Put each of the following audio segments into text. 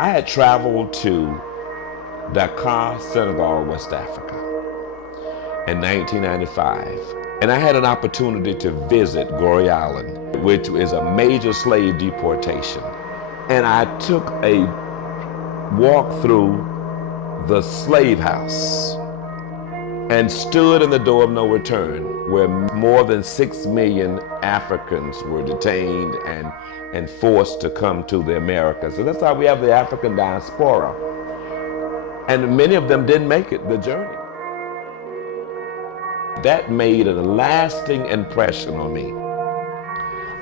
I had traveled to Dakar, Senegal, West Africa in 1995. And I had an opportunity to visit Gorée Island, which is a major slave deportation. And I took a walk through the slave house and stood in the door of no return, where more than 6 million Africans were detained and forced to come to the Americas. So that's how we have the African diaspora. And many of them didn't make it, the journey. That made a lasting impression on me.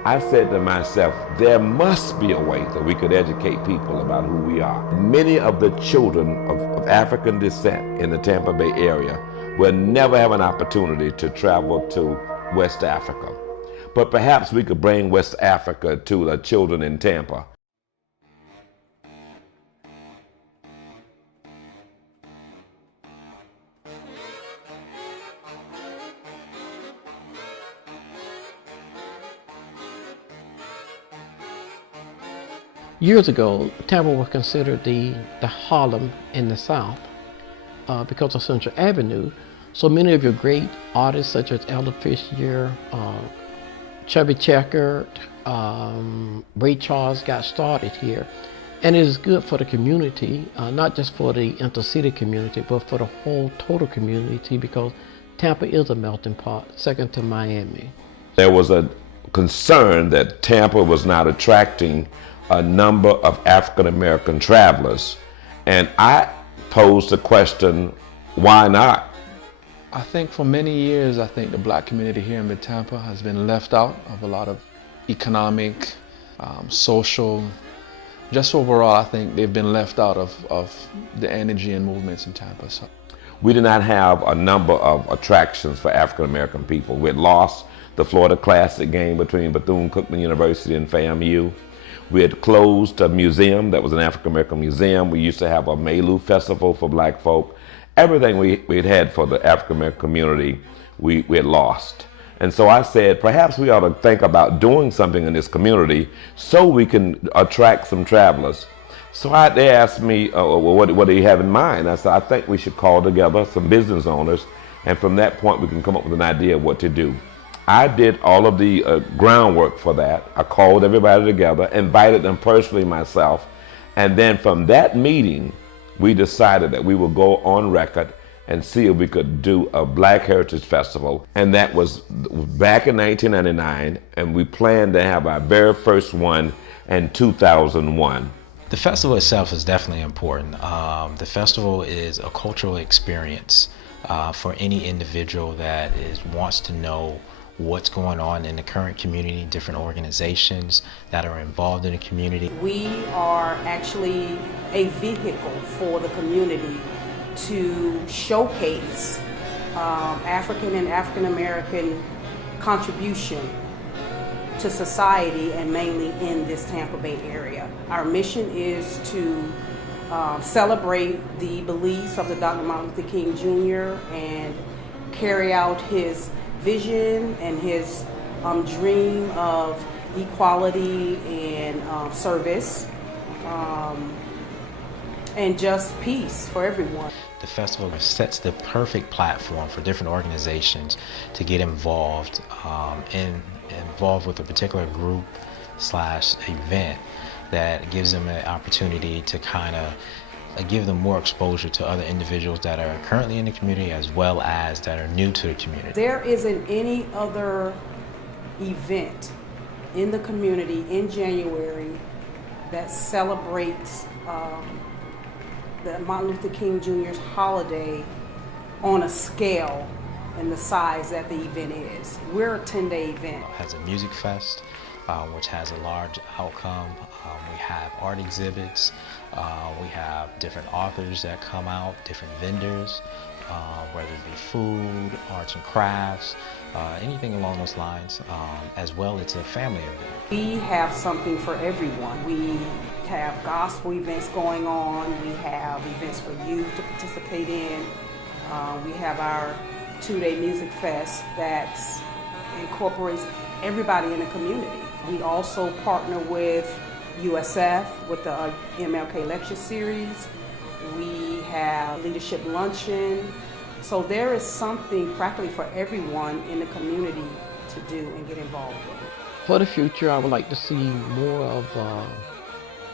I said to myself, there must be a way that we could educate people about who we are. Many of the children of African descent in the Tampa Bay area will never have an opportunity to travel to West Africa. But perhaps we could bring West Africa to the children in Tampa. Years ago, Tampa was considered the Harlem in the South because of Central Avenue. So many of your great artists such as Ella Fitzgerald, Chubby Checker, Ray Charles got started here. And it is good for the community, not just for the intercity community, but for the whole total community, because Tampa is a melting pot, second to Miami. There was a concern that Tampa was not attracting a number of African American travelers. And I posed the question, why not? I think for many years, I think the black community here in Tampa has been left out of a lot of economic, social, just overall, I think they've been left out of the energy and movements in Tampa. So we did not have a number of attractions for African American people. We had lost the Florida Classic game between Bethune-Cookman University and FAMU. We had closed a museum that was an African American museum. We used to have a Melu festival for black folk. Everything we had had for the African American community, we had lost. And so I said, perhaps we ought to think about doing something in this community so we can attract some travelers. So they asked me, well, what do you have in mind? I said, I think we should call together some business owners, and from that point we can come up with an idea of what to do. I did all of the groundwork for that. I called everybody together, invited them personally myself, and then from that meeting, we decided that we would go on record and see if we could do a Black Heritage Festival. And that was back in 1999, and we planned to have our very first one in 2001. The festival itself is definitely important. The festival is a cultural experience for any individual that wants to know what's going on in the current community, different organizations that are involved in the community. We are actually a vehicle for the community to showcase African and African American contribution to society, and mainly in this Tampa Bay area. Our mission is to celebrate the beliefs of the Dr. Martin Luther King Jr. and carry out his vision and his dream of equality and service and just peace for everyone. The festival sets the perfect platform for different organizations to get involved with a particular group / event that gives them an opportunity to kind of give them more exposure to other individuals that are currently in the community as well as that are new to the community. There isn't any other event in the community in January that celebrates the Martin Luther King Jr.'s holiday on a scale and the size that the event is. We're a 10-day event. It has a music fest, which has a large outcome. We have art exhibits. We have different authors that come out, different vendors, whether it be food, arts and crafts, anything along those lines, as well. It's a family event. We have something for everyone. We have gospel events going on. We have events for youth to participate in. We have our 2-day music fest that incorporates everybody in the community. We also partner with USF with the MLK lecture series. We have leadership luncheon. So there is something practically for everyone in the community to do and get involved with. For the future, I would like to see more of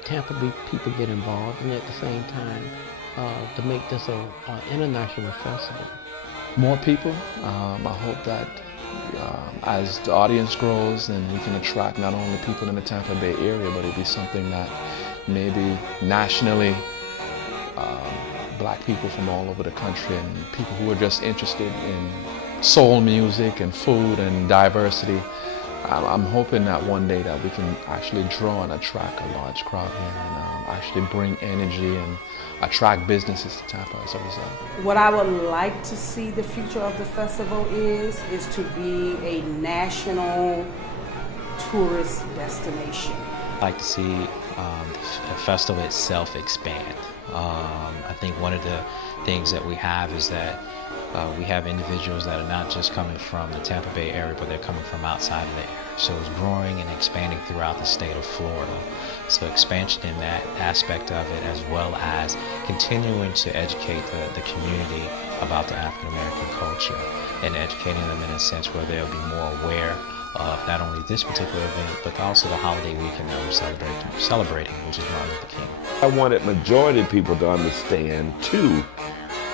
Tampa Bay people get involved, and at the same time to make this an international festival. More people. I hope that as the audience grows, then we can attract not only people in the Tampa Bay area, but it'll be something that maybe nationally, black people from all over the country and people who are just interested in soul music and food and diversity. I'm hoping that one day that we can actually draw and attract a large crowd here and actually bring energy and attract businesses to Tampa as a result. What I would like to see the future of the festival is to be a national tourist destination. I'd like to see the festival itself expand. I think one of the things that we have is that we have individuals that are not just coming from the Tampa Bay area, but they're coming from outside of the area. So it's growing and expanding throughout the state of Florida. So expansion in that aspect of it, as well as continuing to educate the community about the African American culture and educating them in a sense where they'll be more aware of not only this particular event, but also the holiday weekend that we're celebrating, which is Martin Luther King. I wanted majority of people to understand, too,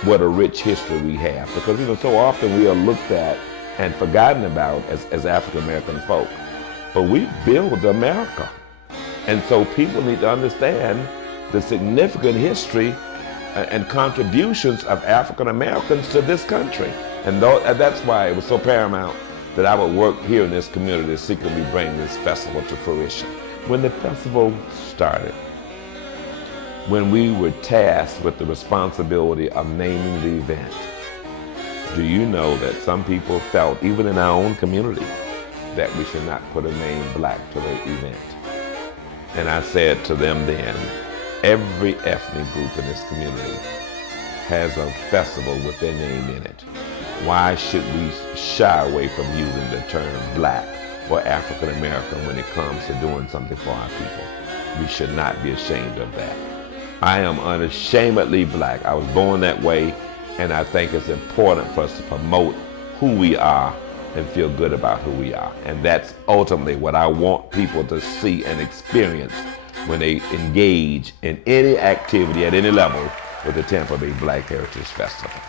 what a rich history we have. Because, so often we are looked at and forgotten about as African American folk. But we built America. And so people need to understand the significant history and contributions of African Americans to this country. And that's why it was so paramount that I would work here in this community to secretly bring this festival to fruition. When the festival started, when we were tasked with the responsibility of naming the event, do you know that some people felt, even in our own community, that we should not put a name black to the event? And I said to them then, every ethnic group in this community has a festival with their name in it. Why should we shy away from using the term black or African American when it comes to doing something for our people? We should not be ashamed of that. I am unashamedly black. I was born that way, and I think it's important for us to promote who we are and feel good about who we are. And that's ultimately what I want people to see and experience when they engage in any activity at any level with the Tampa Bay Black Heritage Festival.